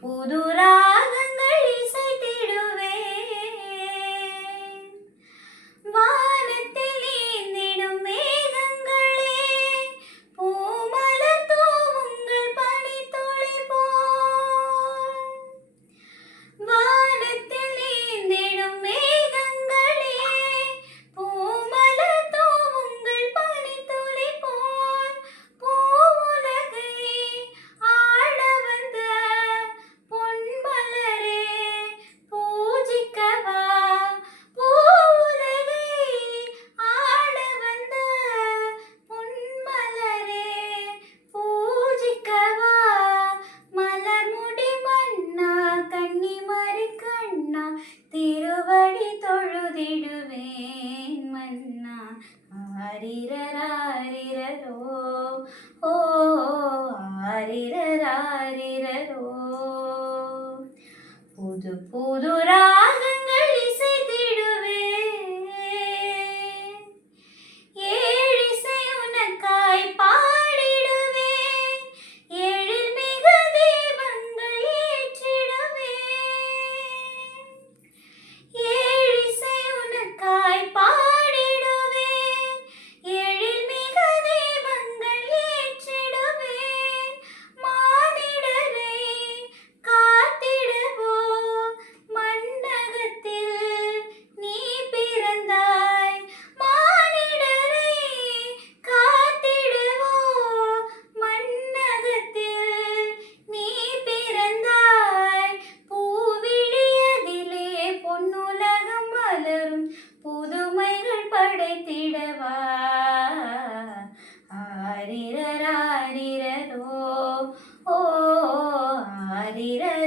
புது ராகங்கள் இசைத்திடுவேன். வானத்தில் ஏந்திடும் மேகங்களே, பூமலர் தூவுங்கள் பனித்துளி போல். வானத்தில் ஏந்திடும் மேகங்களே, பூமலர் தூவுங்கள் பனித்துளி போல். பூவுலகை ஆள வந்த பொன்மலரே, பூஜிக்கவா. பூவுலகை ஆள வந்த பொன்மலரே, பூஜிக்கவா. மலர்முடி மன்னா, கன்னிமரி கண்ணா, திருவடி தொழுதிடுவேன் மன்னா. ஆரிரராரிரரோ, ஓ ஆரிரராரிரரோ. புது புது ராகங்கள் இசைத்திடுவேன். ஏழிசை உனக்காய் பாடிடுவேன். எழில் மிகு தீபங்கள் ஏற்றிடுவேன். ஏழிசை உனக்காய் பாடிடுவேன். எழில் மிகு தீபங்கள் ஏற்றிடுவேன். மானிடரை காத்திடுவோம் மண்ணகத்தில் நீ பிறந்தாய். மானிடரை காத்திடுவோம் மண்ணகத்தில் நீ பிறந்தாய். பூவிழியதிலே பொன்னுலகம் மலரும் புதுமைகள் படைத்திடவா. ஆரிரராரிரரோ, ஓ ஆரிரராரிரரோ.